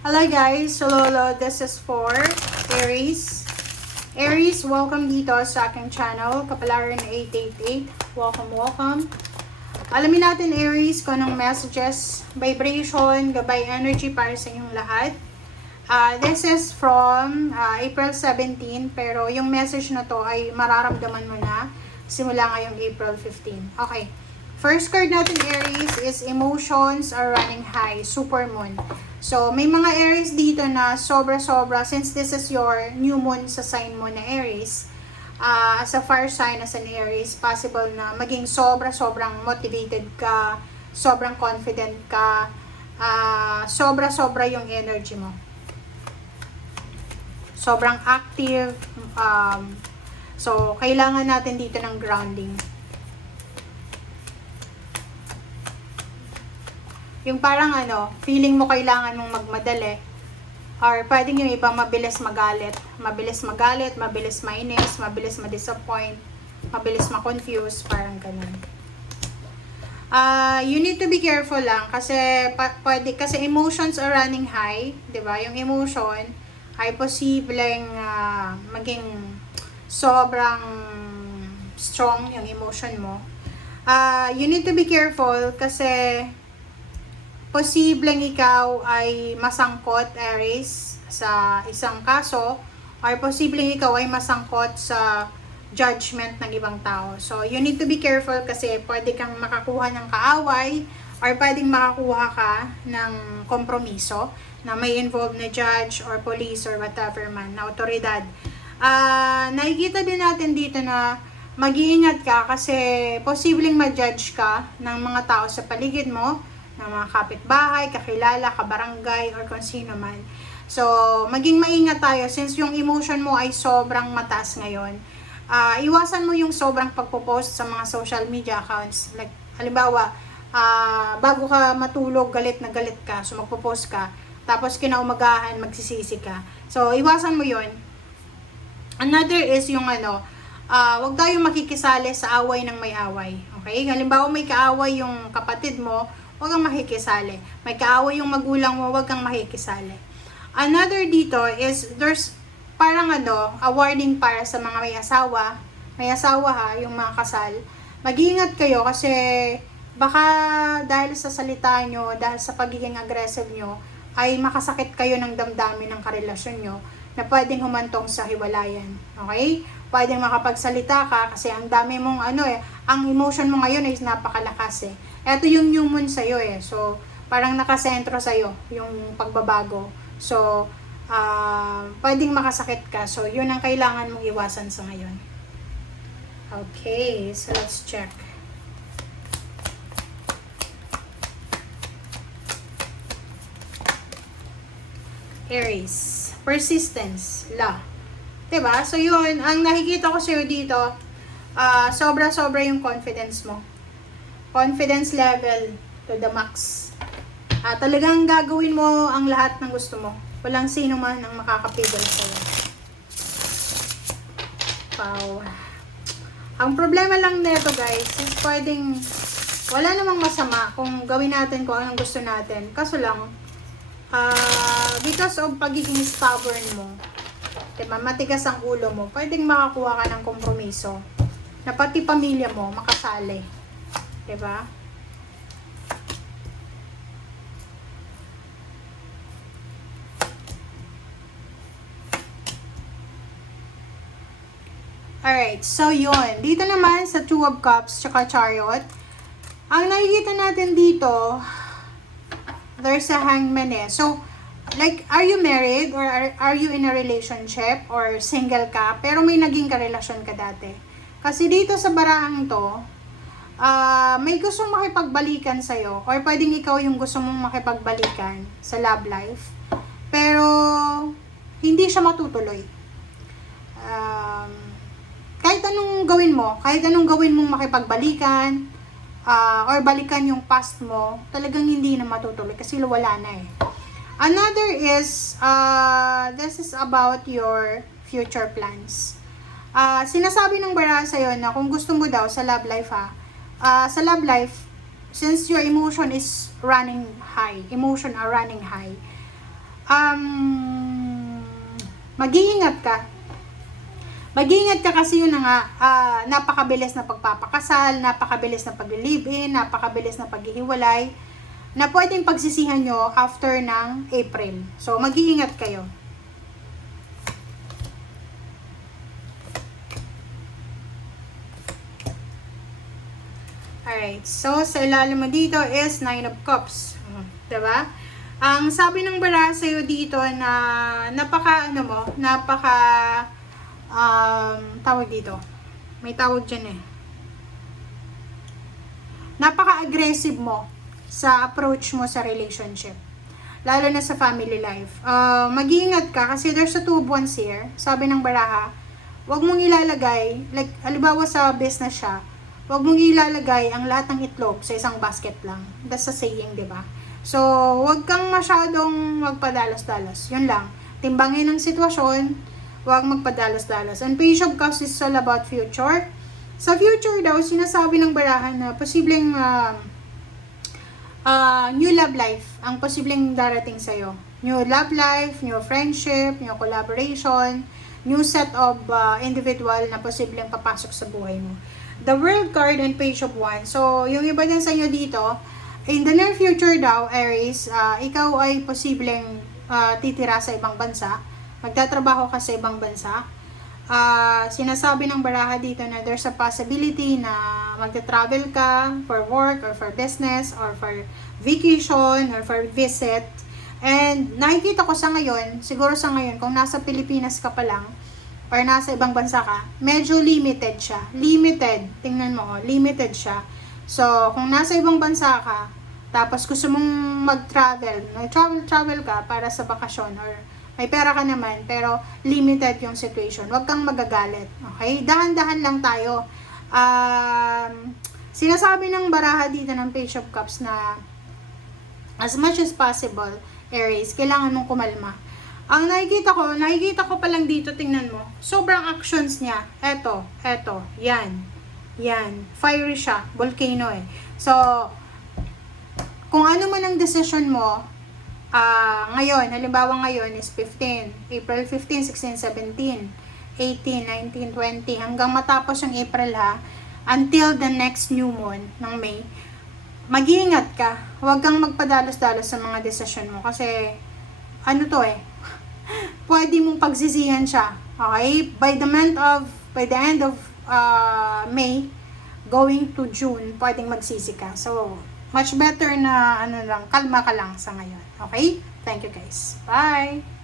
Hello guys, so Lolo, this is for Aries. Aries, welcome dito sa aking channel, Kapalaran 888. Welcome. Alamin natin Aries kung anong messages, vibration, gabay energy para sa inyong lahat. This is from April 17, pero yung message na to ay mararamdaman mo na simula ngayong April 15. Okay. First card natin Aries is emotions are running high, super moon. So, may mga Aries dito na sobra-sobra, since this is your new moon sa sign mo na Aries, as a fire sign, as an Aries, possible na maging sobrang motivated ka, sobrang confident ka, sobra-sobra yung energy mo. Sobrang active, so, kailangan natin dito ng grounding. Yung parang feeling mo kailangan mong magmadali. Or pwedeng yung iba mabilis magalit, mabilis mainis, mabilis ma-disappoint, mabilis ma-confuse, parang ganun. You need to be careful lang kasi kasi emotions are running high, 'di ba? Yung emotion ay posibleng maging sobrang strong yung emotion mo. You need to be careful kasi posibleng ikaw ay masangkot, Aries, sa isang kaso, or posibleng ikaw ay masangkot sa judgment ng ibang tao. So, you need to be careful kasi pwede kang makakuha ng kaaway or pwedeng makakuha ka ng kompromiso na may involved na judge or police or whatever man, na otoridad. Nakikita din natin dito na mag-iingat ka kasi posibleng ma-judge ka ng mga tao sa paligid mo, ng mga kapitbahay, kakilala, kabarangay, or kung sino man. So, maging maingat tayo since yung emotion mo ay sobrang mataas ngayon. Iwasan mo yung sobrang pagpo-post sa mga social media accounts. Like, halimbawa, bago ka matulog, galit na galit ka, so magpo-post ka. Tapos kinaumagahan, magsisisi ka. So, iwasan mo yun. Another is yung wag tayong makikisali sa away ng may away. Okay? Halimbawa, may kaaway yung kapatid mo, huwag kang makikisali. May kaaway yung magulang mo, huwag kang makikisali. Another dito is, there's parang a warning para sa mga may asawa. May asawa ha, yung mga kasal. Mag-iingat kayo kasi baka dahil sa salita nyo, dahil sa pagiging aggressive nyo, ay makasakit kayo ng damdamin ng karelasyon nyo na pwedeng humantong sa hiwalayan. Okay? Pwedeng makapagsalita ka kasi ang dami mong ang emotion mo ngayon ay napakalakas eh. Ito yung new moon sa'yo eh. So, parang nakasentro sa'yo yung pagbabago. So, pwedeng makasakit ka. So, yun ang kailangan mong iwasan sa ngayon. Okay, so let's check. Aries, persistence, la. Diba? So, yun, ang nakikita ko sa'yo dito, sobra-sobra yung confidence mo. Confidence level to the max. Talagang gagawin mo ang lahat ng gusto mo. Walang sino man ang makakapigil sa'yo. Wow. Ang problema lang nito guys, is pwedeng wala namang masama kung gawin natin kung anong gusto natin. Kaso lang, because of pagiging stubborn mo, diba, matigas ang ulo mo, pwedeng makakuha ka ng kompromiso na pati pamilya mo makasali. Diba? Alright, so yun. Dito naman sa Two of Cups tsaka Chariot, ang nakikita natin dito, there's a hangman eh. So, like, are you married or are you in a relationship or single ka, pero may naging karelasyon ka dati? Kasi dito sa barahang to, may gustong makipagbalikan sa'yo or pwedeng ikaw yung gusto mong makipagbalikan sa love life, pero hindi siya matutuloy. Kahit anong gawin mong makipagbalikan, or balikan yung past mo, talagang hindi na matutuloy kasi wala na eh. Another is, this is about your future plans. Sinasabi ng baraha sa'yo na kung gusto mo daw sa love life sa love life, since your emotion is running high, mag-iingat ka. Mag-iingat ka kasi yun na nga, napakabilis na pagpapakasal, napakabilis na pag-live-in, napakabilis na paghihiwalay, na pwedeng pagsisihan nyo after ng April. So, mag-iingat kayo. Alright, so sa ilalim mo dito is 9 of Cups. Diba? Ang sabi ng bara sa'yo dito na tawag dito. May tawag dyan eh. Napaka-aggressive mo sa approach mo sa relationship. Lalo na sa family life. Mag-iingat ka kasi there's a 2 of Wands here. Sabi ng baraha, huwag mong ilalagay, like, halimbawa sa business siya, huwag mong ilalagay ang lahat ng itlog sa isang basket lang. That's a saying, di ba? So, huwag kang masyadong magpadalos-dalos. Yun lang. Timbangin ang sitwasyon, huwag magpadalos-dalos. And Page of Cups is all about future. Sa future daw, sinasabi ng barahan na posibleng new love life ang posibleng darating sa'yo. New love life, new friendship, new collaboration, new set of individual na posibleng papasok sa buhay mo. The World card and Page of Wands. So, yung iba din sa inyo dito, in the near future daw, Aries, ikaw ay posibleng titira sa ibang bansa. Magtatrabaho ka sa ibang bansa. Sinasabi ng baraha dito na there's a possibility na magta-travel ka for work or for business or for vacation or for visit. And nakikita ko sa ngayon, siguro sa ngayon, kung nasa Pilipinas ka pa lang or nasa ibang bansa ka, medyo limited siya. Limited. Tingnan mo, limited siya. So, kung nasa ibang bansa ka, tapos gusto mong mag-travel ka para sa bakasyon or may pera ka naman, pero limited yung situation. Huwag kang magagalit. Okay? Dahan-dahan lang tayo. Sinasabi ng baraha dito ng Page of Cups na as much as possible, Aries, kailangan mong kumalma. Ang nakikita ko pa lang dito, tingnan mo, sobrang actions niya. Eto, yan. Fiery siya, volcano eh. So, kung ano man ang decision mo, ngayon, halimbawa ngayon is April 15, 16, 17, 18, 19, 20, hanggang matapos yung April ha, until the next new moon ng May, mag-iingat ka. Huwag kang magpadalos-dalos sa mga decision mo kasi, pwede mong pagsisihan siya. Okay? By the end of May, going to June, pwedeng magsisi ka. So, much better na kalma ka lang sa ngayon. Okay? Thank you guys. Bye!